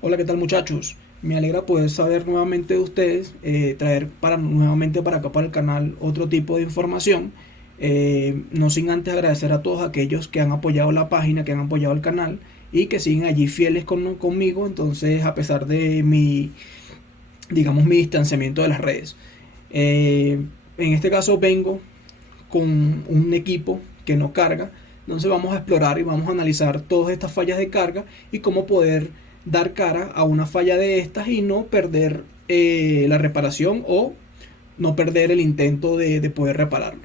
Hola, ¿qué tal muchachos? Me alegra poder saber nuevamente de ustedes, traer nuevamente para acá para el canal otro tipo de información. No sin antes agradecer a todos aquellos que han apoyado la página, que han apoyado el canal y que siguen allí fieles conmigo. Entonces, a pesar de mi distanciamiento de las redes. En este caso vengo con un equipo que no carga. Entonces vamos a explorar y vamos a analizar todas estas fallas de carga y cómo poder dar cara a una falla de estas y no perder la reparación o no perder el intento de poder repararlo.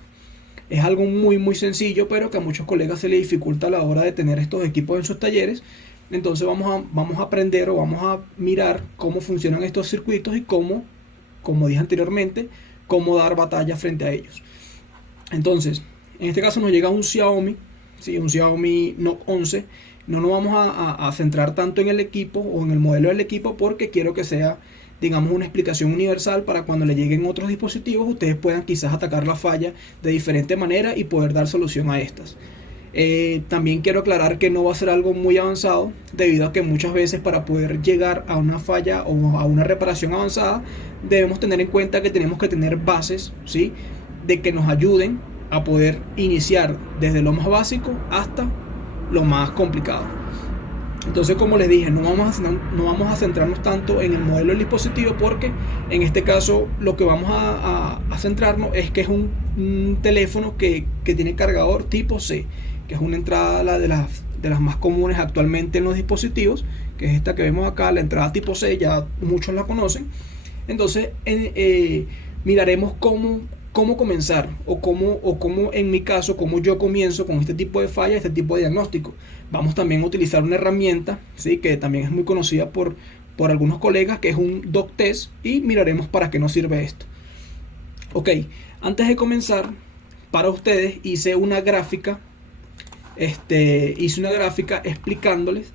Es algo muy sencillo, pero que a muchos colegas se les dificulta a la hora de tener estos equipos en sus talleres. Entonces vamos a aprender o vamos a mirar cómo funcionan estos circuitos y cómo, como dije anteriormente, cómo dar batalla frente a ellos. Entonces, en este caso nos llega un Xiaomi, ¿sí? Un Xiaomi Note 11. No nos vamos a centrar tanto en el equipo o en el modelo del equipo porque quiero que sea, digamos, una explicación universal para cuando le lleguen otros dispositivos ustedes puedan quizás atacar la falla de diferente manera y poder dar solución a estas. También quiero aclarar que no va a ser algo muy avanzado debido a que muchas veces para poder llegar a una falla o a una reparación avanzada debemos tener en cuenta que tenemos que tener bases, ¿sí? De que nos ayuden a poder iniciar desde lo más básico hasta lo más complicado. Entonces, como les dije, no vamos a centrarnos tanto en el modelo del dispositivo porque en este caso lo que vamos a centrarnos es que es un teléfono que tiene cargador tipo C, que es una entrada de las más comunes actualmente en los dispositivos, que es esta que vemos acá, la entrada tipo C, ya muchos la conocen. Entonces, miraremos cómo comenzar o cómo en mi caso, cómo yo comienzo con este tipo de falla, este tipo de diagnóstico. Vamos también a utilizar una herramienta, ¿sí? Que también es muy conocida por algunos colegas, que es un doc test, y miraremos para qué nos sirve esto. Ok, antes de comenzar, para ustedes hice una gráfica explicándoles.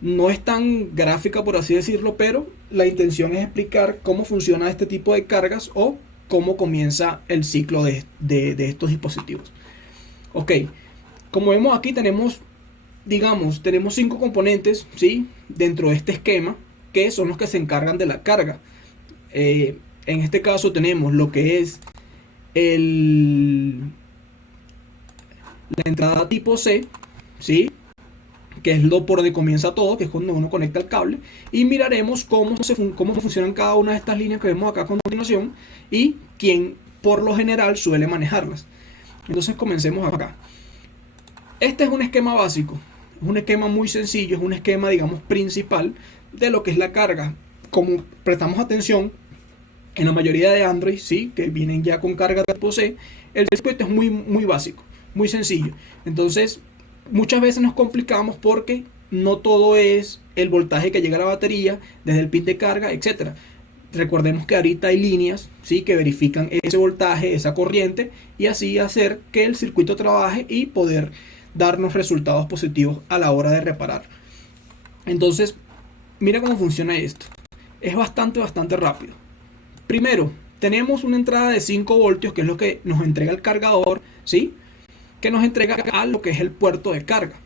No es tan gráfica por así decirlo, pero la intención es explicar cómo funciona este tipo de cargas o cómo comienza el ciclo de estos dispositivos. Ok, como vemos aquí tenemos 5 componentes, ¿sí? Dentro de este esquema, que son los que se encargan de la carga. En este caso tenemos lo que es la entrada tipo C, ¿sí? Que es lo por donde comienza todo, que es cuando uno conecta el cable, y miraremos cómo funcionan cada una de estas líneas que vemos acá a continuación y quién por lo general suele manejarlas. Entonces comencemos acá. Este es un esquema básico, es un esquema muy sencillo, es un esquema, digamos, principal de lo que es la carga. Como prestamos atención, en la mayoría de Android, sí, que vienen ya con carga tipo C, el circuito es muy básico, muy sencillo. Entonces, muchas veces nos complicamos porque no todo es el voltaje que llega a la batería desde el pin de carga, etcétera. Recordemos que ahorita hay líneas, ¿sí? Que verifican ese voltaje, esa corriente, y así hacer que el circuito trabaje y poder darnos resultados positivos a la hora de reparar. Entonces, mira cómo funciona esto. Es bastante rápido. Primero, tenemos una entrada de 5 voltios, que es lo que nos entrega el cargador, ¿sí? Que nos entrega a lo que es el puerto de carga.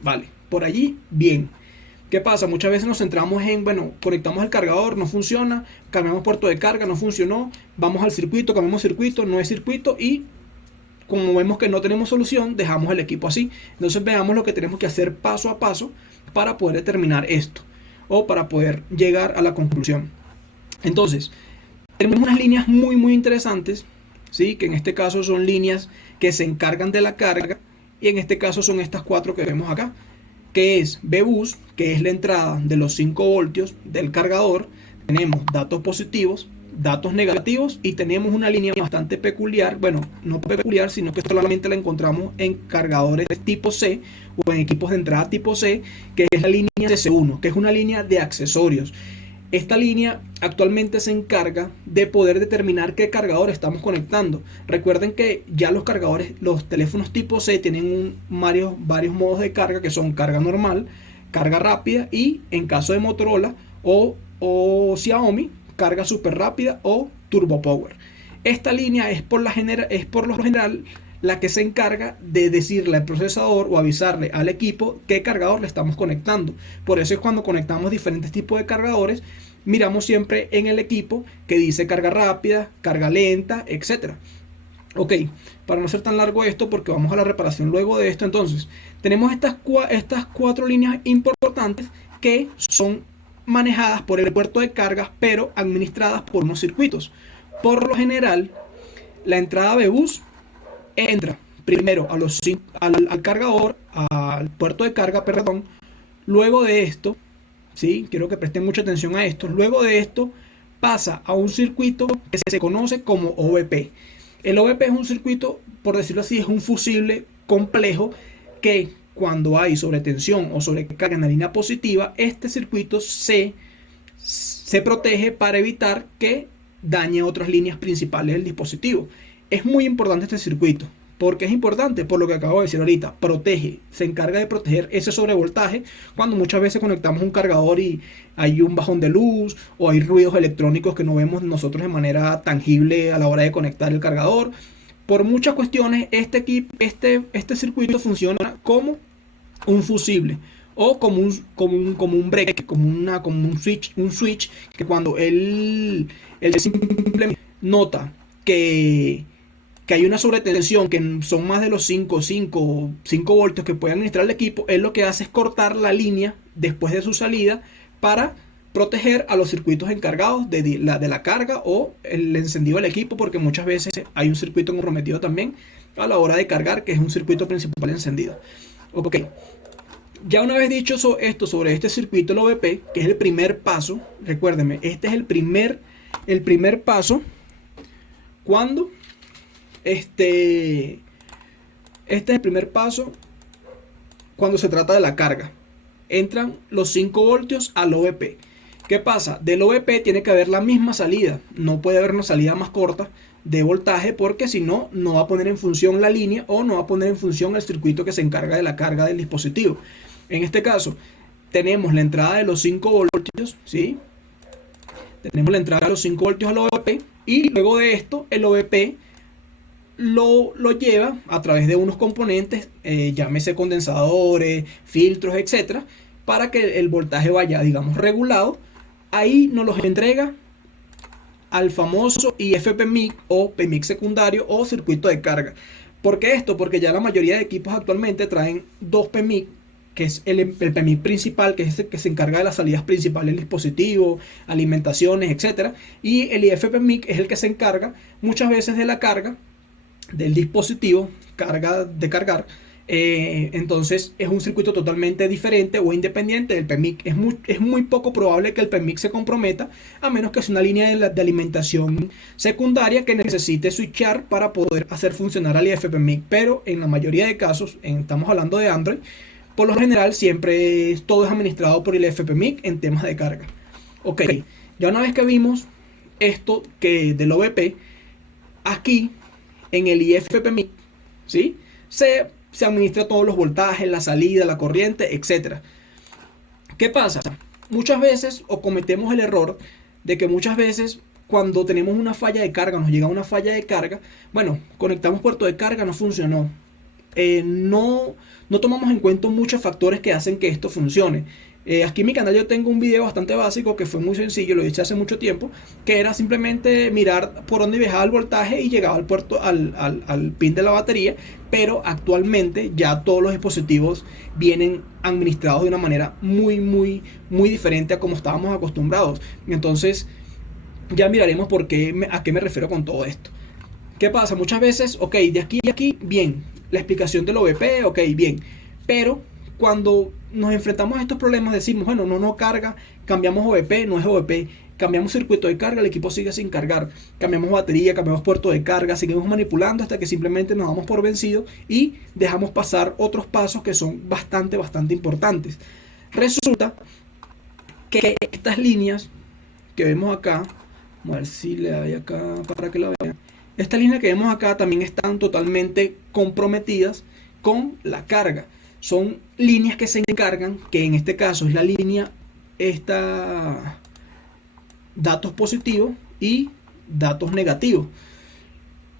Vale, por allí, bien. ¿Qué pasa? Muchas veces nos centramos en, bueno, conectamos el cargador, no funciona, cambiamos puerto de carga, no funcionó, vamos al circuito, cambiamos circuito, no es circuito, y como vemos que no tenemos solución, dejamos el equipo así. Entonces veamos lo que tenemos que hacer paso a paso para poder determinar esto o para poder llegar a la conclusión. Entonces, tenemos unas líneas muy interesantes, ¿sí? Que en este caso son líneas que se encargan de la carga, y en este caso son estas 4 que vemos acá, que es BBus, que es la entrada de los 5 voltios del cargador. Tenemos datos positivos, datos negativos, y tenemos una línea bastante peculiar, bueno, no peculiar, sino que solamente la encontramos en cargadores de tipo C o en equipos de entrada tipo C, que es la línea CC1, que es una línea de accesorios. Esta línea actualmente se encarga de poder determinar qué cargador estamos conectando. Recuerden que ya los cargadores, los teléfonos tipo C tienen varios modos de carga, que son carga normal, carga rápida, y en caso de Motorola o Xiaomi, carga super rápida o turbo power. Esta línea es por lo general la que se encarga de decirle al procesador o avisarle al equipo qué cargador le estamos conectando. Por eso es cuando conectamos diferentes tipos de cargadores, miramos siempre en el equipo que dice carga rápida, carga lenta, etcétera. Ok, para no ser tan largo esto, porque vamos a la reparación luego de esto, entonces tenemos estas cuatro líneas importantes que son manejadas por el puerto de cargas, pero administradas por unos circuitos. Por lo general, la entrada B-Bus entra primero al cargador, al puerto de carga, perdón. Luego de esto, ¿sí? Quiero que presten mucha atención a esto. Luego de esto pasa a un circuito que se conoce como OVP. El OVP es un circuito, por decirlo así, es un fusible complejo que cuando hay sobretensión o sobrecarga en la línea positiva, este circuito se protege para evitar que dañe otras líneas principales del dispositivo. Es muy importante este circuito. ¿Por qué es importante? Por lo que acabo de decir ahorita, protege, se encarga de proteger ese sobrevoltaje cuando muchas veces conectamos un cargador y hay un bajón de luz o hay ruidos electrónicos que no vemos nosotros de manera tangible a la hora de conectar el cargador. Por muchas cuestiones, este circuito funciona como un fusible o como un break, como un switch que cuando él simplemente nota que hay una sobretensión, que son más de los 5 voltios que puede administrar el equipo, él lo que hace es cortar la línea después de su salida para proteger a los circuitos encargados de la carga o el encendido del equipo, porque muchas veces hay un circuito comprometido también a la hora de cargar, que es un circuito principal encendido. Ok, ya una vez dicho esto sobre este circuito, el OVP, que es el primer paso, recuérdenme, este es el primer paso cuando este es el primer paso cuando se trata de la carga. Entran los 5 voltios al OVP. ¿Qué pasa? Del OVP tiene que haber la misma salida. No puede haber una salida más corta de voltaje, porque si no, no va a poner en función la línea o no va a poner en función el circuito que se encarga de la carga del dispositivo. En este caso, tenemos la entrada de los 5 voltios, ¿sí? Tenemos la entrada de los 5 voltios al OVP y luego de esto, el OVP lo lleva a través de unos componentes, llámese condensadores, filtros, etcétera, para que el voltaje vaya, digamos, regulado. Ahí nos los entrega al famoso IF-PMIC o PMIC secundario o circuito de carga. ¿Por qué esto? Porque ya la mayoría de equipos actualmente traen dos PMIC, que es el PMIC principal, que es el que se encarga de las salidas principales del dispositivo, alimentaciones, etcétera, y el IF-PMIC es el que se encarga muchas veces de la carga del dispositivo, de cargar. Entonces es un circuito totalmente diferente o independiente del PMIC. Es muy poco probable que el PMIC se comprometa, a menos que sea una línea de alimentación secundaria que necesite switchar para poder hacer funcionar al IF-PMIC. Pero en la mayoría de casos, estamos hablando de Android, por lo general siempre todo es administrado por el IF-PMIC en temas de carga. Ok, ya una vez que vimos esto que del OVP, aquí en el IF-PMIC, ¿sí? se administra todos los voltajes, la salida, la corriente, etc. ¿Qué pasa? Muchas veces o cometemos el error de que muchas veces cuando tenemos una falla de carga, nos llega una falla de carga, bueno, conectamos puerto de carga, no funcionó. No tomamos en cuenta muchos factores que hacen que esto funcione. Aquí en mi canal yo tengo un video bastante básico que fue muy sencillo, lo hice hace mucho tiempo, que era simplemente mirar por dónde viajaba el voltaje y llegaba al puerto, al pin de la batería. Pero actualmente ya todos los dispositivos vienen administrados de una manera muy diferente a como estábamos acostumbrados. Entonces ya miraremos a qué me refiero con todo esto. ¿Qué pasa? Muchas veces, ok, de aquí a aquí, bien, la explicación del OVP, ok, bien, pero cuando nos enfrentamos a estos problemas decimos, bueno, no carga, cambiamos OVP, no es OVP, cambiamos circuito de carga, el equipo sigue sin cargar, cambiamos batería, cambiamos puerto de carga, seguimos manipulando hasta que simplemente nos damos por vencido y dejamos pasar otros pasos que son bastante importantes. Resulta que estas líneas que vemos acá, vamos a ver si le doy acá para que la vean, estas líneas que vemos acá también están totalmente comprometidas con la carga. Son líneas que se encargan, que en este caso es la línea datos positivos y datos negativos.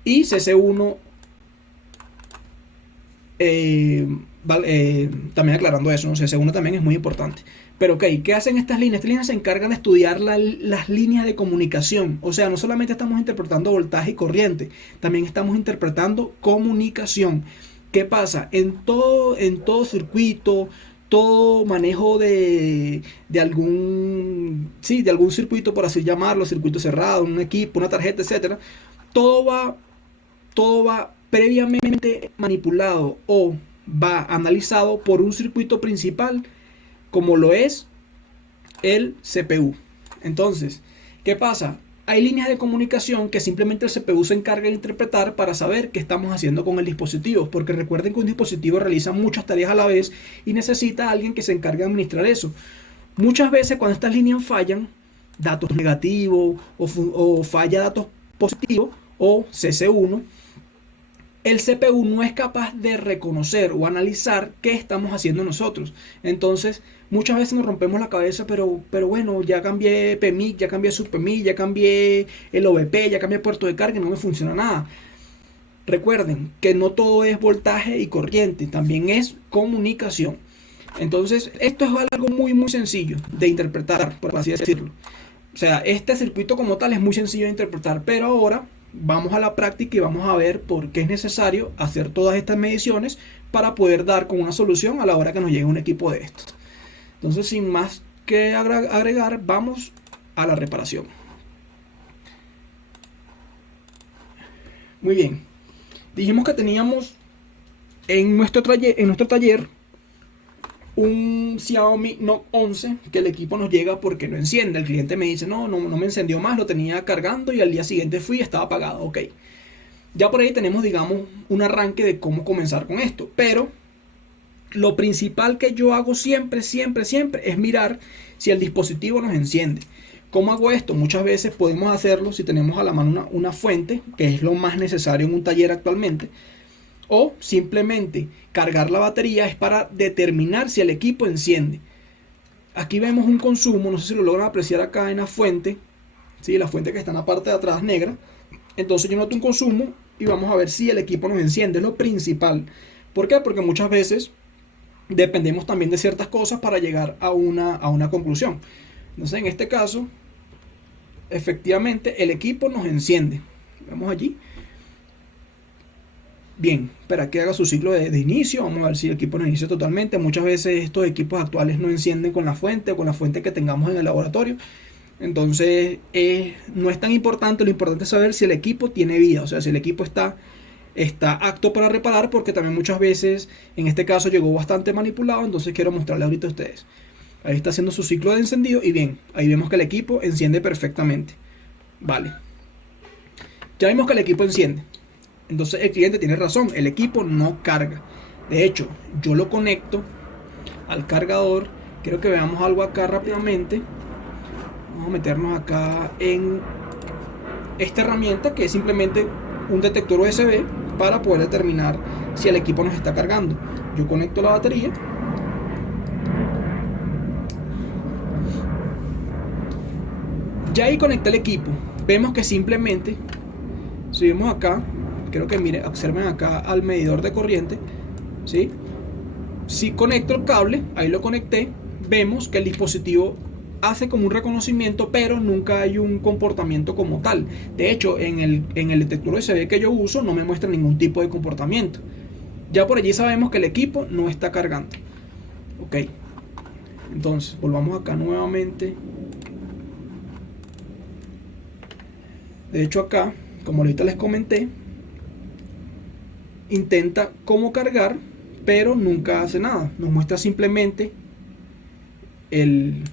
Y CC1 También aclarando eso, ¿no? CC1 también es muy importante. Pero ok, ¿qué hacen estas líneas? Estas líneas se encargan de estudiar las líneas de comunicación. O sea, no solamente estamos interpretando voltaje y corriente, también estamos interpretando comunicación. ¿Qué pasa? En todo circuito, todo manejo de algún circuito, por así llamarlo, circuito cerrado, un equipo, una tarjeta, etcétera, todo va, todo va previamente manipulado o va analizado por un circuito principal como lo es el CPU. Entonces, ¿qué pasa? Hay líneas de comunicación que simplemente el CPU se encarga de interpretar para saber qué estamos haciendo con el dispositivo, porque recuerden que un dispositivo realiza muchas tareas a la vez y necesita a alguien que se encargue de administrar eso. Muchas veces cuando estas líneas fallan, datos negativos o falla datos positivos o CC1, el CPU no es capaz de reconocer o analizar qué estamos haciendo nosotros. Entonces, muchas veces nos rompemos la cabeza, pero bueno, ya cambié PMIC, ya cambié SubPMIC, ya cambié el OVP, ya cambié el puerto de carga y no me funciona nada. Recuerden que no todo es voltaje y corriente, también es comunicación. Entonces, esto es algo muy muy sencillo de interpretar, por así decirlo. O sea, este circuito como tal es muy sencillo de interpretar, pero ahora vamos a la práctica y vamos a ver por qué es necesario hacer todas estas mediciones para poder dar con una solución a la hora que nos llegue un equipo de estos. Entonces, sin más que agregar, vamos a la reparación. Muy bien. Dijimos que teníamos en nuestro taller un Xiaomi Note 11 que el equipo nos llega porque no enciende. El cliente me dice, no me encendió más, lo tenía cargando y al día siguiente fui y estaba apagado. Ok. Ya por ahí tenemos, digamos, un arranque de cómo comenzar con esto. Pero lo principal que yo hago siempre es mirar si el dispositivo nos enciende. ¿Cómo hago esto? Muchas veces podemos hacerlo si tenemos a la mano una fuente, que es lo más necesario en un taller actualmente. O simplemente cargar la batería es para determinar si el equipo enciende. Aquí vemos un consumo, no sé si lo logran apreciar acá en la fuente, ¿sí? La fuente que está en la parte de atrás negra. Entonces yo noto un consumo y vamos a ver si el equipo nos enciende, es lo principal. ¿Por qué? Porque muchas veces dependemos también de ciertas cosas para llegar a una conclusión. Entonces en este caso, efectivamente el equipo nos enciende. Vamos allí. Bien, espera que haga su ciclo de inicio. Vamos a ver si el equipo nos inicia totalmente. Muchas veces estos equipos actuales no encienden con la fuente o con la fuente que tengamos en el laboratorio. Entonces no es tan importante. Lo importante es saber si el equipo tiene vida. O sea, si el equipo está apto para reparar, porque también muchas veces, en este caso llegó bastante manipulado. Entonces quiero mostrarle ahorita a ustedes. Ahí está haciendo su ciclo de encendido y bien, ahí vemos que el equipo enciende perfectamente. Vale. Ya vimos que el equipo enciende. Entonces el cliente tiene razón, el equipo no carga. De hecho, yo lo conecto al cargador. Quiero que veamos algo acá rápidamente. Vamos a meternos acá en esta herramienta que es simplemente un detector USB para poder determinar si el equipo nos está cargando. Yo conecto la batería. Ya ahí conecté el equipo. Vemos que simplemente, si vemos acá, quiero que miren, observen acá al medidor de corriente, ¿sí? Si conecto el cable, ahí lo conecté, vemos que el dispositivo hace como un reconocimiento, pero nunca hay un comportamiento como tal. De hecho, en el detector USB que yo uso no me muestra ningún tipo de comportamiento. Ya por allí sabemos que el equipo no está cargando. Ok. Entonces, volvamos acá nuevamente. De hecho acá, como ahorita les comenté, intenta cómo cargar, pero nunca hace nada. Nos muestra simplemente el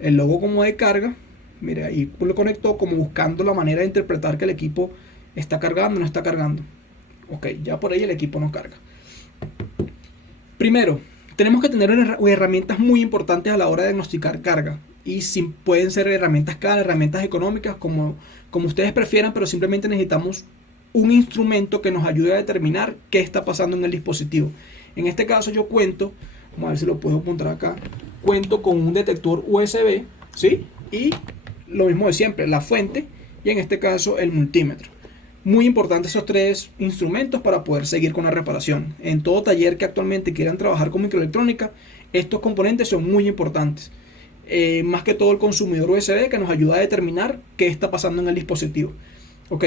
logo como de carga. Mira, ahí lo conectó como buscando la manera de interpretar que el equipo está cargando o no está cargando. Ok, ya por ahí el equipo no carga. Primero, tenemos que tener herramientas muy importantes a la hora de diagnosticar carga. Y pueden ser herramientas caras, herramientas económicas, como ustedes prefieran, pero simplemente necesitamos un instrumento que nos ayude a determinar qué está pasando en el dispositivo. En este caso yo cuento, vamos a ver si lo puedo apuntar acá, cuento con un detector USB, ¿sí? Y lo mismo de siempre, la fuente y en este caso el multímetro. Muy importante esos tres instrumentos para poder seguir con la reparación. En todo taller que actualmente quieran trabajar con microelectrónica, estos componentes son muy importantes. Más que todo el consumidor USB, que nos ayuda a determinar qué está pasando en el dispositivo. Ok,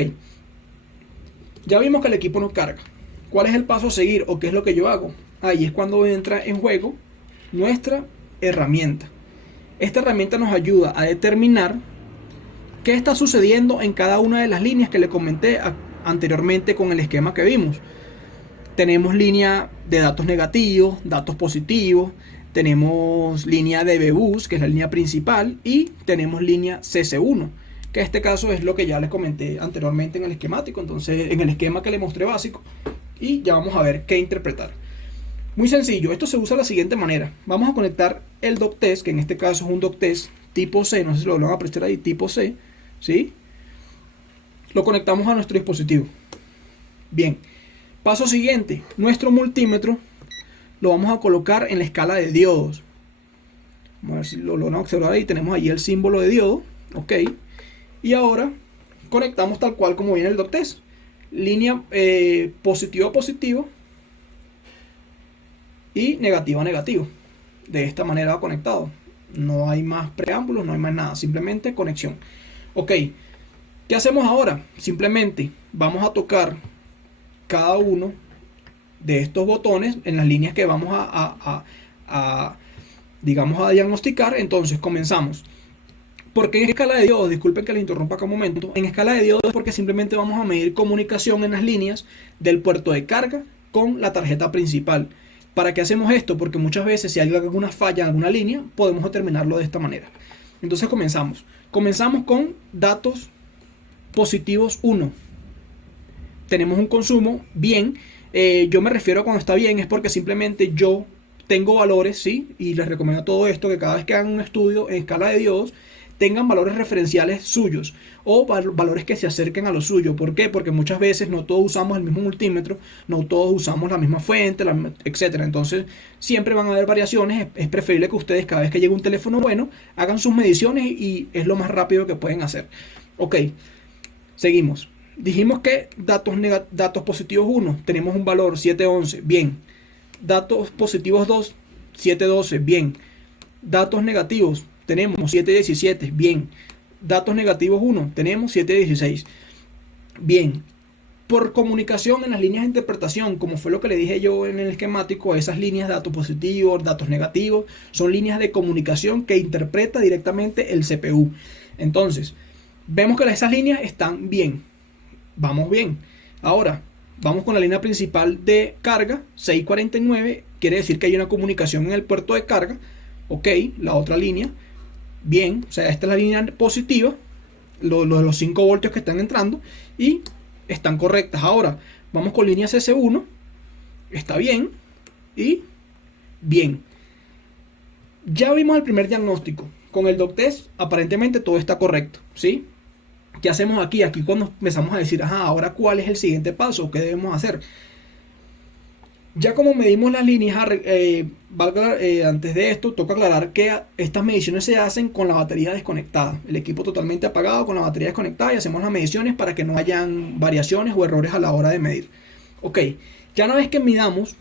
ya vimos que el equipo no carga. ¿Cuál es el paso a seguir o qué es lo que yo hago? Ahí es cuando entra en juego nuestra herramienta. Esta herramienta nos ayuda a determinar qué está sucediendo en cada una de las líneas que le comenté anteriormente con el esquema que vimos. Tenemos línea de datos negativos, datos positivos, tenemos línea de DB-Bus, que es la línea principal, y tenemos línea CC1, que en este caso es lo que ya les comenté anteriormente en el esquemático, entonces en el esquema que les mostré básico, y ya vamos a ver qué interpretar. Muy sencillo, esto se usa de la siguiente manera. Vamos a conectar el doctest, que en este caso es un doctest tipo C, no sé si lo van a apreciar ahí, tipo C, ¿sí? Lo conectamos a nuestro dispositivo. Bien, paso siguiente, nuestro multímetro lo vamos a colocar en la escala de diodos. Vamos a ver si lo van a observar ahí, tenemos allí el símbolo de diodo, ok. Y ahora conectamos tal cual como viene el doctest. Línea positivo a positivo y negativo a negativo. De esta manera va conectado. No hay más preámbulos, no hay más nada, simplemente conexión. Ok, ¿qué hacemos ahora? Simplemente vamos a tocar cada uno de estos botones en las líneas que vamos digamos, a diagnosticar. Entonces comenzamos. Porque en escala de diodos, disculpen que les interrumpa acá un momento, en escala de diodos porque simplemente vamos a medir comunicación en las líneas del puerto de carga con la tarjeta principal. ¿Para qué hacemos esto? Porque muchas veces si hay alguna falla en alguna línea, podemos determinarlo de esta manera. Entonces comenzamos. Comenzamos con datos positivos 1. Tenemos un consumo bien. Yo me refiero a cuando está bien, es porque simplemente yo tengo valores, ¿sí? Y les recomiendo todo esto, que cada vez que hagan un estudio en escala de diodos, tengan valores referenciales suyos o valores que se acerquen a lo suyo. ¿Por qué? Porque muchas veces no todos usamos el mismo multímetro, no todos usamos la misma fuente, etcétera. Entonces siempre van a haber variaciones. Es preferible que ustedes cada vez que llegue un teléfono bueno hagan sus mediciones y es lo más rápido que pueden hacer. Ok, seguimos. Dijimos que datos positivos 1, tenemos un valor 711, bien. Datos positivos 2, 712, bien. Datos negativos, tenemos 717, bien. Datos negativos 1, tenemos 716, bien. Por comunicación en las líneas de interpretación, como fue lo que le dije yo en el esquemático, esas líneas de datos positivos, datos negativos, son líneas de comunicación que interpreta directamente el CPU. Entonces, vemos que esas líneas están bien. Vamos bien. Ahora, vamos con la línea principal de carga, 649, quiere decir que hay una comunicación en el puerto de carga. Ok, la otra línea, bien, o sea, esta es la línea positiva, los 5 voltios que están entrando y están correctas. Ahora, vamos con línea CC1, está bien y bien. Ya vimos el primer diagnóstico. Con el doctest, aparentemente todo está correcto, ¿sí? ¿Qué hacemos aquí? Aquí cuando empezamos a decir, ajá, ahora cuál es el siguiente paso, qué debemos hacer. Ya como medimos las líneas, antes de esto, toca aclarar que estas mediciones se hacen con la batería desconectada. El equipo totalmente apagado, con la batería desconectada, y hacemos las mediciones para que no hayan variaciones o errores a la hora de medir. Ok, ya una vez que midamos,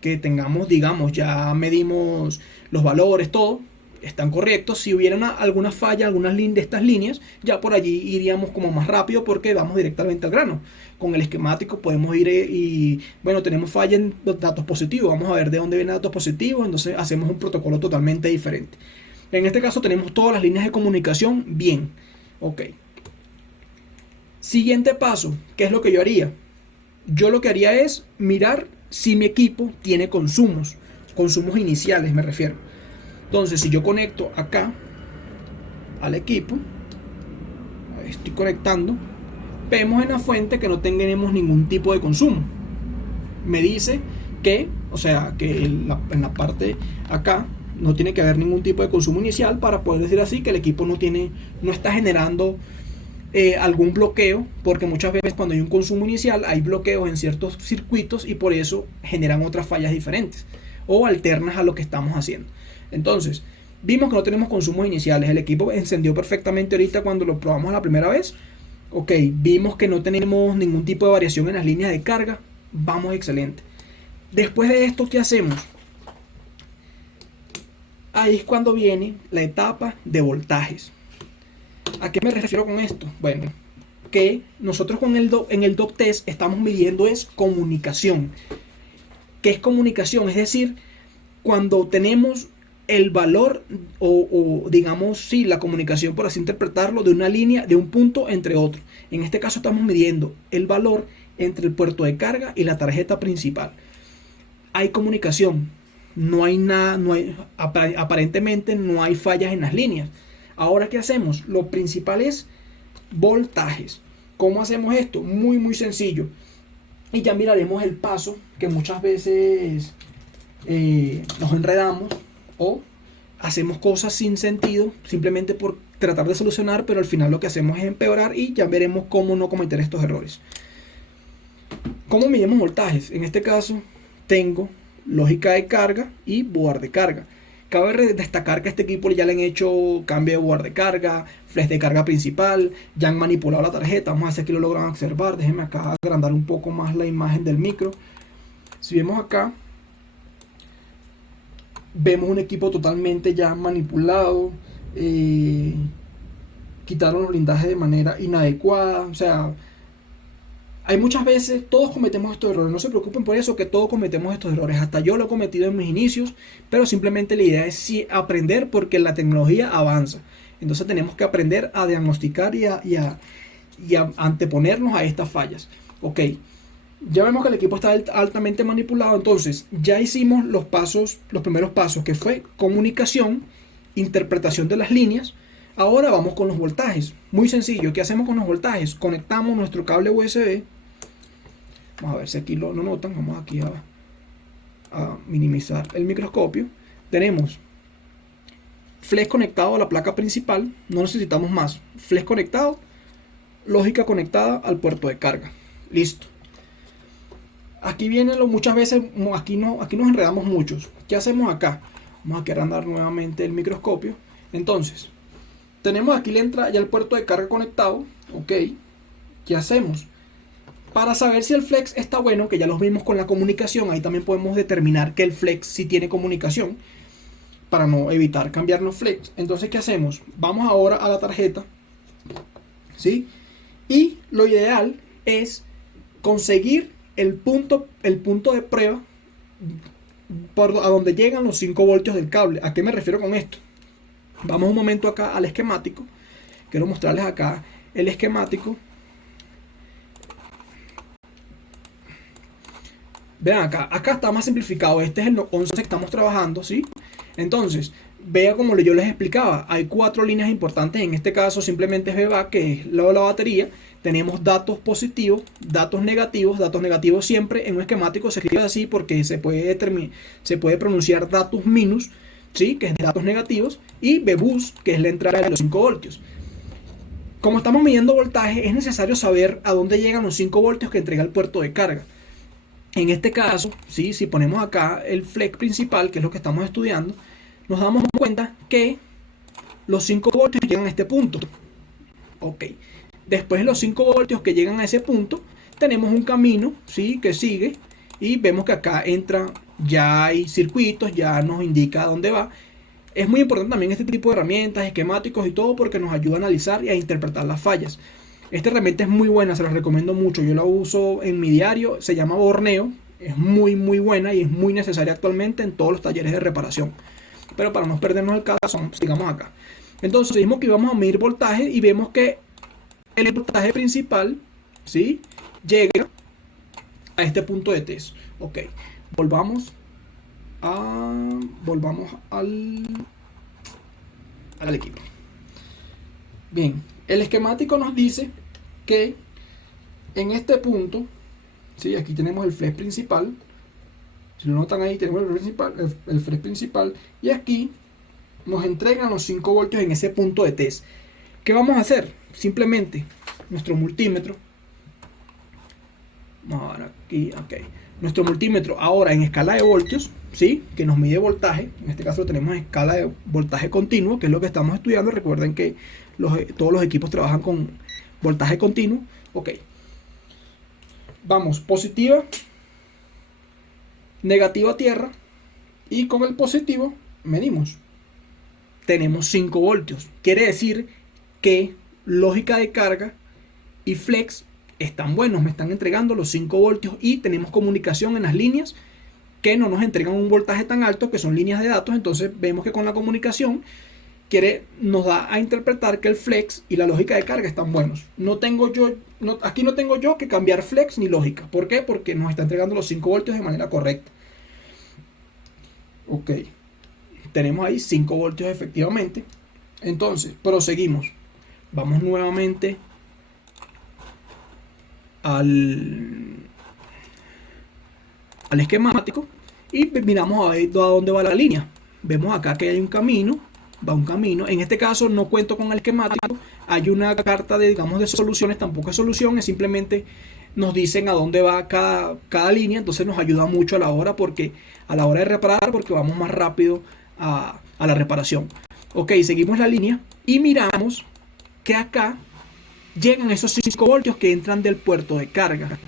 que tengamos, digamos, ya medimos los valores, todo, están correctos. Si hubiera alguna falla, algunas de estas líneas, ya por allí iríamos como más rápido porque vamos directamente al grano. Con el esquemático podemos ir y, bueno, tenemos falla en los datos positivos, vamos a ver de dónde vienen datos positivos, entonces hacemos un protocolo totalmente diferente. En este caso tenemos todas las líneas de comunicación bien. Ok. Siguiente paso, ¿qué es lo que yo haría? Yo lo que haría es mirar si mi equipo tiene consumos iniciales me refiero. Entonces, si yo conecto acá al equipo, estoy conectando, vemos en la fuente que no tenemos ningún tipo de consumo. Me dice que, o sea, que en la parte acá no tiene que haber ningún tipo de consumo inicial para poder decir así que el equipo no está generando algún bloqueo, porque muchas veces cuando hay un consumo inicial hay bloqueos en ciertos circuitos y por eso generan otras fallas diferentes o alternas a lo que estamos haciendo. Entonces, vimos que no tenemos consumos iniciales. El equipo encendió perfectamente ahorita cuando lo probamos la primera vez. Ok, vimos que no tenemos ningún tipo de variación en las líneas de carga. Vamos, excelente. Después de esto, ¿qué hacemos? Ahí es cuando viene la etapa de voltajes. ¿A qué me refiero con esto? Bueno, que nosotros en el DOC test estamos midiendo es comunicación. ¿Qué es comunicación? Es decir, cuando tenemos el valor o digamos, sí, la comunicación, por así interpretarlo, de una línea, de un punto entre otro. En este caso estamos midiendo el valor entre el puerto de carga y la tarjeta principal. Hay comunicación, no hay nada, aparentemente no hay fallas en las líneas. Ahora, ¿qué hacemos? Lo principal es voltajes. ¿Cómo hacemos esto? Muy, muy sencillo. Y ya miraremos el paso que muchas veces nos enredamos o hacemos cosas sin sentido simplemente por tratar de solucionar, pero al final lo que hacemos es empeorar y ya veremos cómo no cometer estos errores. ¿Cómo midimos voltajes? En este caso tengo lógica de carga y board de carga. Cabe destacar que a este equipo ya le han hecho cambio de board de carga, flash de carga principal, ya han manipulado la tarjeta. Vamos a ver si aquí lo logran observar. Déjenme acá agrandar un poco más la imagen del micro. Si vemos acá, vemos un equipo totalmente ya manipulado. Quitaron los blindajes de manera inadecuada. O sea, hay muchas veces, todos cometemos estos errores, no se preocupen por eso, que todos cometemos estos errores, hasta yo lo he cometido en mis inicios, pero simplemente la idea es sí aprender porque la tecnología avanza, entonces tenemos que aprender a diagnosticar y a anteponernos a estas fallas. Ok, ya vemos que el equipo está altamente manipulado, entonces ya hicimos los primeros pasos, que fue comunicación, interpretación de las líneas. Ahora vamos con los voltajes. Muy sencillo. ¿Qué hacemos con los voltajes? Conectamos nuestro cable USB. Vamos a ver si aquí lo notan. Vamos aquí a minimizar el microscopio. Tenemos flex conectado a la placa principal. No necesitamos más. Flex conectado. Lógica conectada al puerto de carga. Listo. Aquí viene muchas veces. Aquí nos enredamos muchos. ¿Qué hacemos acá? Vamos a agrandar nuevamente el microscopio. Entonces, tenemos aquí la entrada ya el puerto de carga conectado. Ok. ¿Qué hacemos? Para saber si el flex está bueno, que ya los vimos con la comunicación, ahí también podemos determinar que el flex sí tiene comunicación, para no evitar cambiarnos flex. Entonces, ¿qué hacemos? Vamos ahora a la tarjeta, ¿sí? Y lo ideal es conseguir el punto de prueba a donde llegan los 5 voltios del cable. ¿A qué me refiero con esto? Vamos un momento acá al esquemático. Quiero mostrarles acá el esquemático. Vean acá está más simplificado. Este es el 11 que estamos trabajando, ¿sí? Entonces, vea como yo les explicaba, hay 4 líneas importantes. En este caso simplemente es VBAC, que es la batería. Tenemos datos positivos, datos negativos. Datos negativos siempre en un esquemático se escribe así porque se puede pronunciar datos minus, ¿sí? Que es de datos negativos, y BBUS, que es la entrada de los 5 voltios. Como estamos midiendo voltaje, es necesario saber a dónde llegan los 5 voltios que entrega el puerto de carga. En este caso, ¿sí? Si ponemos acá el flex principal, que es lo que estamos estudiando, nos damos cuenta que los 5 voltios llegan a este punto. Ok. Después de los 5 voltios que llegan a ese punto, tenemos un camino, ¿sí? Que sigue, y vemos que acá entra, ya hay circuitos, ya nos indica a dónde va. Es muy importante también este tipo de herramientas, esquemáticos y todo, porque nos ayuda a analizar y a interpretar las fallas. Esta herramienta es muy buena, se la recomiendo mucho. Yo la uso en mi diario, se llama Borneo. Es muy muy buena y es muy necesaria actualmente en todos los talleres de reparación. Pero para no perdernos el caso, sigamos acá. Entonces dijimos que íbamos a medir voltaje y vemos que el voltaje principal, ¿sí? Llega a este punto de test. Ok, volvamos al equipo. Bien, el esquemático nos dice que en este punto, ¿sí? Aquí tenemos el flex principal. Si lo notan ahí, tenemos el flex principal, y aquí nos entregan los 5 voltios en ese punto de test. ¿Qué vamos a hacer? Simplemente nuestro multímetro. Vamos a ver aquí, ok. Nuestro multímetro ahora en escala de voltios, ¿sí? Que nos mide voltaje. En este caso lo tenemos en escala de voltaje continuo, que es lo que estamos estudiando. Recuerden que todos los equipos trabajan con voltaje continuo. Ok. Vamos, positiva, negativa tierra, y con el positivo medimos. Tenemos 5 voltios. Quiere decir que lógica de carga y flex están buenos, me están entregando los 5 voltios y tenemos comunicación en las líneas que no nos entregan un voltaje tan alto, que son líneas de datos. Entonces vemos que con la comunicación nos da a interpretar que el flex y la lógica de carga están buenos. Aquí no tengo yo que cambiar flex ni lógica. ¿Por qué? Porque nos está entregando los 5 voltios de manera correcta. Ok, tenemos ahí 5 voltios efectivamente. Entonces proseguimos, vamos nuevamente al esquemático y miramos a ver a dónde va la línea. Vemos acá que hay un camino, va un camino. En este caso no cuento con el esquemático, hay una carta de, digamos, de soluciones, tampoco es solución, es simplemente nos dicen a dónde va cada línea. Entonces nos ayuda mucho a la hora de reparar, porque vamos más rápido a la reparación. Ok, seguimos la línea y miramos que acá llegan esos 5 voltios que entran del puerto de carga.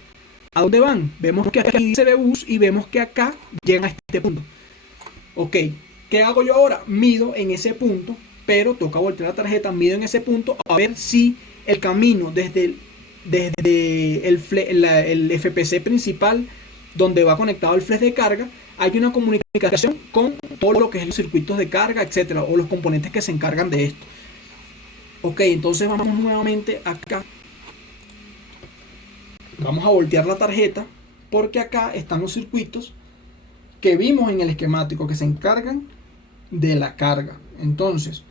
¿A dónde van? Vemos que aquí se ve bus y vemos que acá llegan a este punto. Ok, ¿qué hago yo ahora? Mido en ese punto, pero toca voltear la tarjeta, mido en ese punto a ver si el camino desde el FPC principal, donde va conectado el flex de carga, hay una comunicación con todo lo que es los circuitos de carga, etcétera, o los componentes que se encargan de esto. Ok, entonces vamos nuevamente acá. Vamos a voltear la tarjeta, porque acá están los circuitos que vimos en el esquemático que se encargan de la carga. Entonces,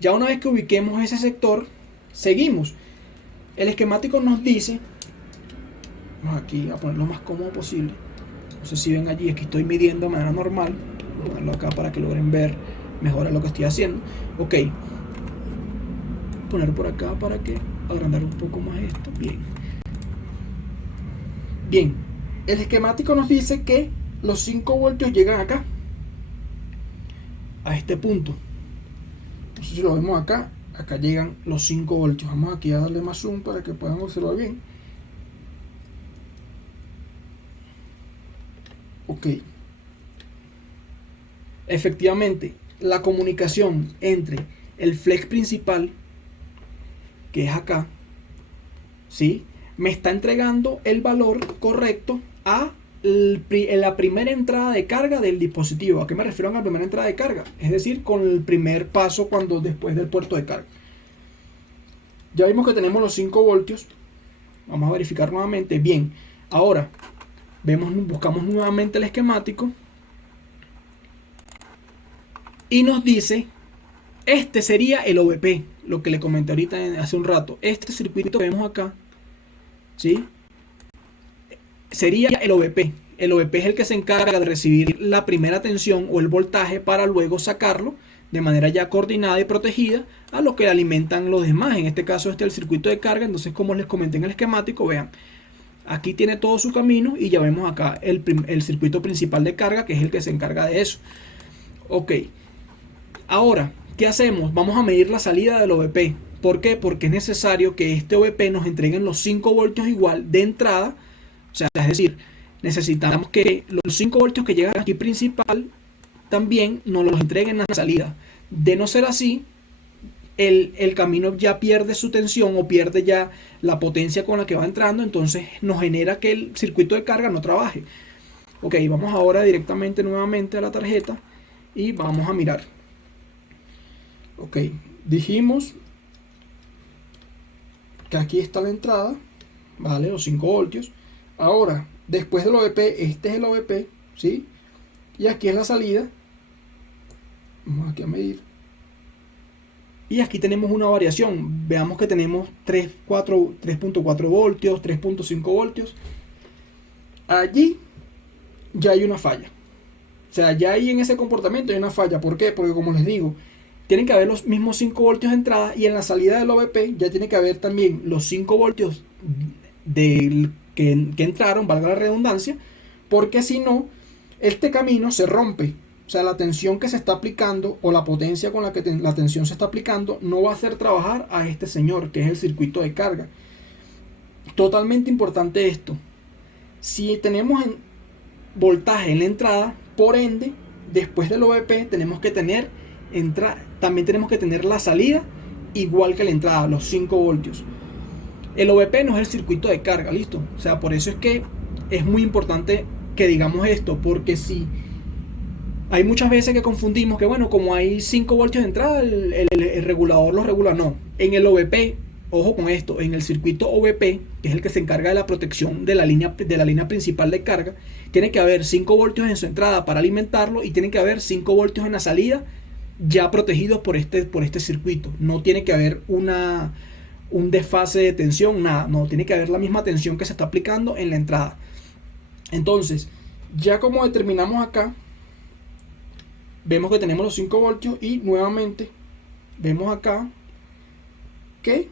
ya una vez que ubiquemos ese sector, seguimos. El esquemático nos dice, vamos aquí a ponerlo lo más cómodo posible. No sé si ven allí, aquí estoy midiendo de manera normal. Voy a ponerlo acá para que logren ver mejor lo que estoy haciendo. Ok, poner por acá para que agrandar un poco más esto. Bien, el esquemático nos dice que los 5 voltios llegan acá, a este punto. Entonces, si lo vemos acá llegan los 5 voltios. Vamos aquí a darle más zoom para que puedan observar bien. Ok, efectivamente la comunicación entre el flex principal, que es acá, ¿sí?, me está entregando el valor correcto a la primera entrada de carga del dispositivo. ¿A qué me refiero a la primera entrada de carga? Es decir, con el primer paso después del puerto de carga. Ya vimos que tenemos los 5 voltios. Vamos a verificar nuevamente. Bien, ahora buscamos nuevamente el esquemático y nos dice, este sería el OVP, lo que le comenté ahorita hace un rato. Este circuito que vemos acá, ¿sí?, sería el OVP. El OVP es el que se encarga de recibir la primera tensión o el voltaje para luego sacarlo de manera ya coordinada y protegida a lo que alimentan los demás. En este caso el circuito de carga. Entonces, como les comenté en el esquemático, vean, aquí tiene todo su camino y ya vemos acá el circuito principal de carga, que es el que se encarga de eso. Ok, ahora, ¿qué hacemos? Vamos a medir la salida del OVP. ¿Por qué? Porque es necesario que este OVP nos entreguen los 5 voltios igual de entrada. O sea, es decir, necesitamos que los 5 voltios que llegan aquí principal también nos los entreguen en la salida. De no ser así, el camino ya pierde su tensión o pierde ya la potencia con la que va entrando. Entonces nos genera que el circuito de carga no trabaje. Ok, vamos ahora directamente nuevamente a la tarjeta y vamos a mirar. Ok, dijimos que aquí está la entrada, vale, los 5 voltios. Ahora, después del OVP, este es el OVP, ¿sí? Y aquí es la salida. Vamos aquí a medir. Y aquí tenemos una variación. Veamos que tenemos 3.4 voltios, 3.5 voltios. Allí ya hay una falla. O sea, ya ahí en ese comportamiento hay una falla. ¿Por qué? Porque, como les digo, tienen que haber los mismos 5 voltios de entrada, y en la salida del OVP ya tiene que haber también los 5 voltios que entraron, valga la redundancia, porque si no, este camino se rompe. O sea, la tensión que se está aplicando o la potencia con la que la tensión se está aplicando no va a hacer trabajar a este señor, que es el circuito de carga. Totalmente importante esto. Si tenemos voltaje en la entrada, por ende, después del OVP tenemos que tener también tenemos que tener la salida igual que la entrada, los 5 voltios. El OVP no es el circuito de carga, ¿listo? O sea, por eso es que es muy importante que digamos esto, porque si hay muchas veces que confundimos que, bueno, como hay 5 voltios de entrada, el regulador los regula. No, en el OVP, ojo con esto, en el circuito OVP, que es el que se encarga de la protección de la línea principal de carga, tiene que haber 5 voltios en su entrada para alimentarlo y tiene que haber 5 voltios en la salida ya protegidos por este circuito. No tiene que haber un desfase de tensión, nada. No, tiene que haber la misma tensión que se está aplicando en la entrada. Entonces, ya como determinamos acá, vemos que tenemos los 5 voltios y nuevamente vemos acá que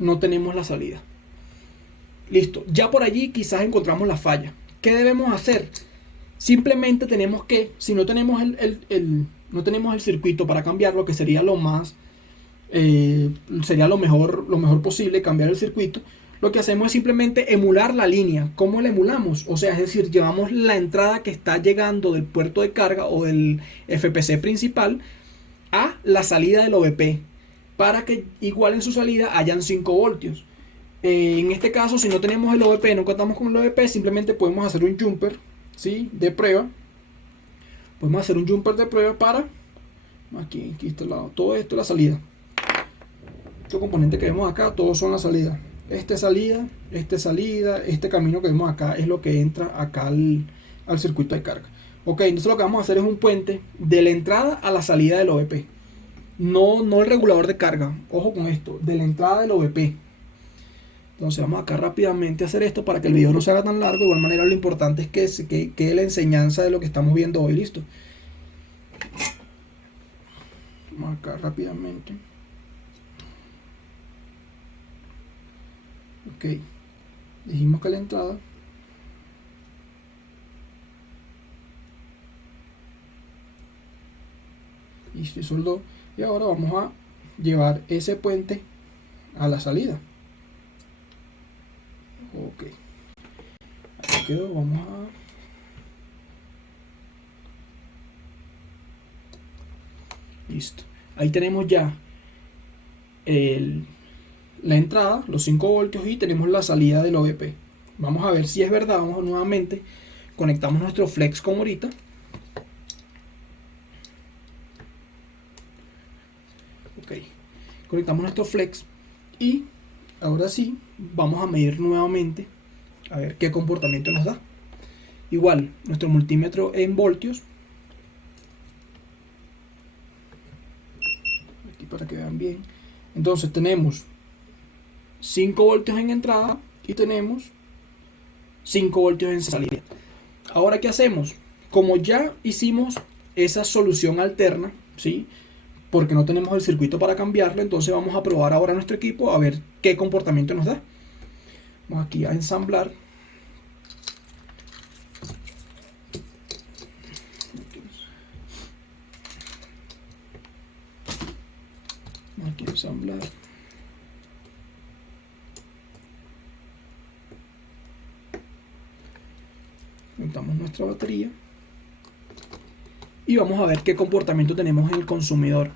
no tenemos la salida. Listo, ya por allí quizás encontramos la falla. ¿Qué debemos hacer? Simplemente tenemos que, si no tenemos no tenemos el circuito para cambiarlo, que sería lo más sería lo mejor posible cambiar el circuito, lo que hacemos es simplemente emular la línea. ¿Cómo la emulamos? O sea, es decir, llevamos la entrada que está llegando del puerto de carga o del FPC principal a la salida del OVP para que igual en su salida hayan 5 voltios. En este caso, si no tenemos el OVP, no contamos con el OVP, simplemente podemos hacer un jumper, ¿sí?, de prueba. Podemos hacer un jumper de prueba para aquí está el lado, todo esto es la salida. Estos componentes que vemos acá, todos son la salida. Salida, este camino que vemos acá es lo que entra acá al circuito de carga. Ok, entonces lo que vamos a hacer es un puente de la entrada a la salida del OVP. No el regulador de carga, ojo con esto, de la entrada del OVP. Entonces vamos acá rápidamente a hacer esto para que el video no se haga tan largo. De igual manera lo importante es que quede la enseñanza de lo que estamos viendo hoy, listo. Vamos acá rápidamente. Ok, dijimos que la entrada y se soldó, y ahora vamos a llevar ese puente a la salida. Ok, aquí quedó. Vamos a listo, ahí tenemos ya la entrada, los 5 voltios, y tenemos la salida del OVP. Vamos a ver si es verdad. Vamos nuevamente, conectamos nuestro flex como ahorita. Ok, conectamos nuestro flex y ahora sí vamos a medir nuevamente a ver qué comportamiento nos da. Igual nuestro multímetro en voltios, aquí para que vean bien. Entonces tenemos 5 voltios en entrada y tenemos 5 voltios en salida. Ahora, ¿qué hacemos? Como ya hicimos esa solución alterna, ¿sí?, porque no tenemos el circuito para cambiarlo, entonces vamos a probar ahora nuestro equipo a ver qué comportamiento nos da. Vamos aquí a ensamblar. Vamos aquí a ensamblar. Conectamos nuestra batería y vamos a ver qué comportamiento tenemos en el consumidor.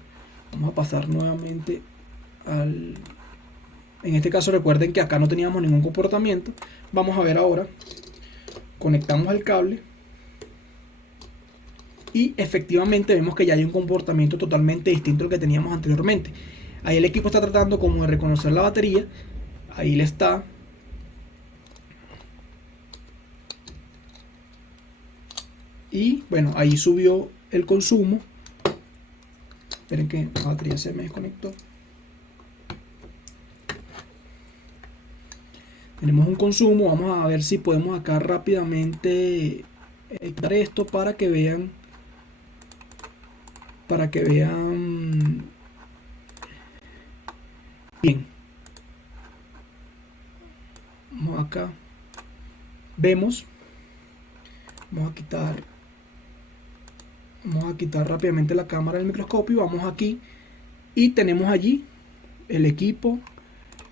Vamos a pasar nuevamente en este caso recuerden que acá no teníamos ningún comportamiento. Vamos a ver ahora. Conectamos el cable y efectivamente vemos que ya hay un comportamiento totalmente distinto al que teníamos anteriormente. Ahí el equipo está tratando como de reconocer la batería. Ahí le está. Y bueno, ahí subió el consumo. Esperen que la batería se me desconectó. Tenemos un consumo. Vamos a ver si podemos acá rápidamente quitar esto para que vean. Bien. Vamos acá. Vemos. Vamos a quitar Vamos a quitar rápidamente la cámara del microscopio. Vamos aquí y tenemos allí el equipo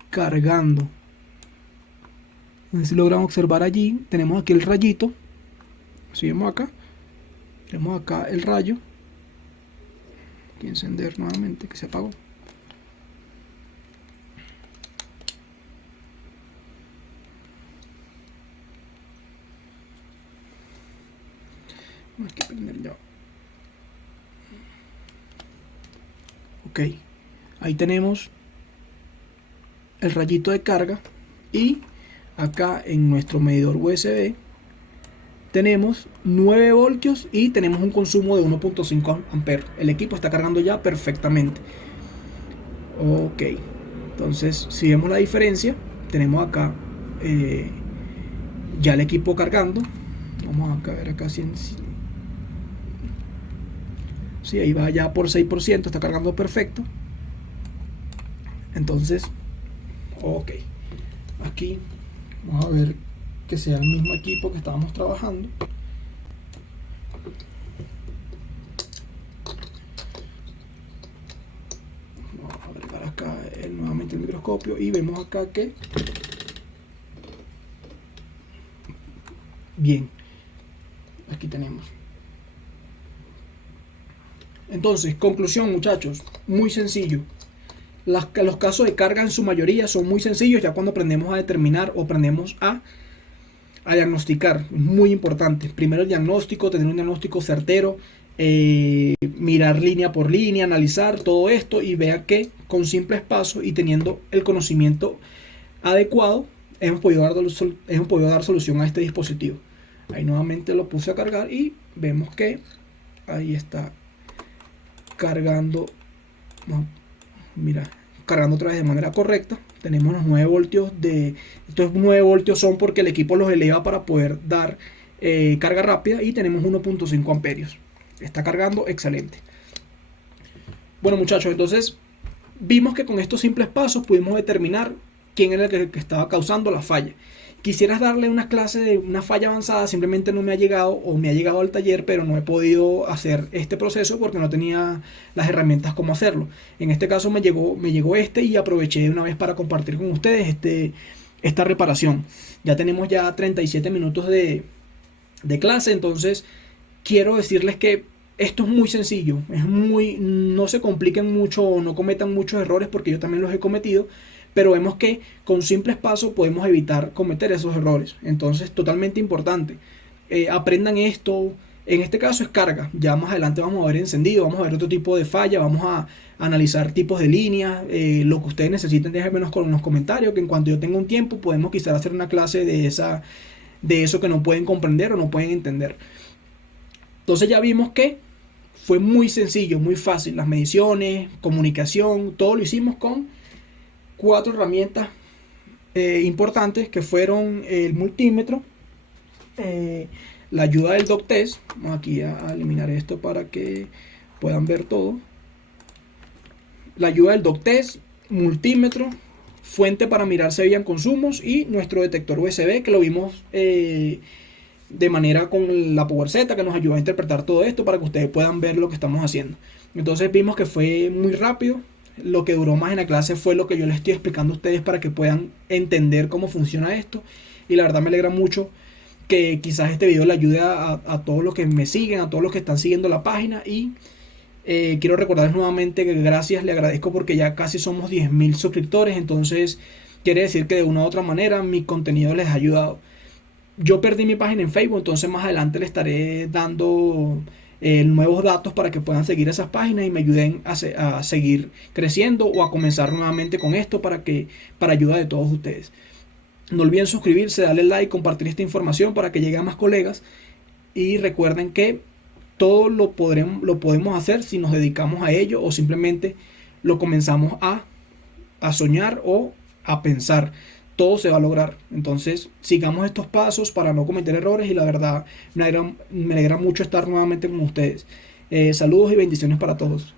cargando. Si logran observar allí, tenemos aquí el rayito. Si vemos acá, tenemos acá el rayo. Aquí encender nuevamente, que se apagó. Hay que prender ya. Ok, ahí tenemos el rayito de carga y acá en nuestro medidor USB tenemos 9 voltios y tenemos un consumo de 1.5 amperes. El equipo está cargando ya perfectamente. Ok, entonces si vemos la diferencia, tenemos acá ya el equipo cargando. Vamos a ver acá si sí, ahí va ya por 6%, está cargando perfecto. Entonces, ok, aquí vamos a ver que sea el mismo equipo que estábamos trabajando. Vamos a agregar acá nuevamente el microscopio y vemos acá que bien, aquí tenemos. Entonces, conclusión, muchachos, muy sencillo. Los casos de carga en su mayoría son muy sencillos ya cuando aprendemos a determinar o aprendemos a diagnosticar. Es muy importante. Primero el diagnóstico, tener un diagnóstico certero, mirar línea por línea, analizar todo esto y vea que con simples pasos y teniendo el conocimiento adecuado hemos podido dar solución a este dispositivo. Ahí nuevamente lo puse a cargar y vemos que ahí está cargando. Mira, cargando otra vez de manera correcta. Tenemos los 9 voltios estos 9 voltios son porque el equipo los eleva para poder dar carga rápida y tenemos 1.5 amperios. Está cargando excelente. Bueno, muchachos, entonces vimos que con estos simples pasos pudimos determinar quién era el que estaba causando la falla. Quisieras darle una clase de una falla avanzada, simplemente no me ha llegado o me ha llegado al taller, pero no he podido hacer este proceso porque no tenía las herramientas como hacerlo. En este caso me llegó este y aproveché de una vez para compartir con ustedes esta reparación. Ya tenemos ya 37 minutos de clase, entonces quiero decirles que esto es muy sencillo, no se compliquen mucho o no cometan muchos errores porque yo también los he cometido. Pero vemos que con simples pasos podemos evitar cometer esos errores. Entonces, totalmente importante. Aprendan esto. En este caso es carga. Ya más adelante vamos a ver encendido. Vamos a ver otro tipo de falla. Vamos a analizar tipos de líneas. Lo que ustedes necesiten, déjenmenos con los comentarios. Que en cuanto yo tenga un tiempo, podemos quizás hacer una clase de eso que no pueden comprender o no pueden entender. Entonces ya vimos que fue muy sencillo, muy fácil. Las mediciones, comunicación, todo lo hicimos con 4 herramientas importantes que fueron el multímetro, la ayuda del doc test. Vamos aquí a eliminar esto para que puedan ver todo. La ayuda del doc test, multímetro, fuente para mirar si habían consumos y nuestro detector USB que lo vimos de manera con la PowerZ que nos ayudó a interpretar todo esto para que ustedes puedan ver lo que estamos haciendo. Entonces vimos que fue muy rápido. Lo que duró más en la clase fue lo que yo les estoy explicando a ustedes para que puedan entender cómo funciona esto. Y la verdad me alegra mucho que quizás este video le ayude a todos los que me siguen, a todos los que están siguiendo la página. Y quiero recordarles nuevamente que gracias, le agradezco porque ya casi somos 10.000 suscriptores. Entonces quiere decir que de una u otra manera mi contenido les ha ayudado. Yo perdí mi página en Facebook, entonces más adelante les estaré dando nuevos datos para que puedan seguir esas páginas y me ayuden a seguir creciendo o a comenzar nuevamente con esto para ayuda de todos ustedes. No olviden suscribirse, darle like, compartir esta información para que llegue a más colegas y recuerden que todo lo podemos hacer si nos dedicamos a ello o simplemente lo comenzamos a soñar o a pensar. Todo se va a lograr. Entonces sigamos estos pasos para no cometer errores y la verdad me alegra mucho estar nuevamente con ustedes. Saludos y bendiciones para todos.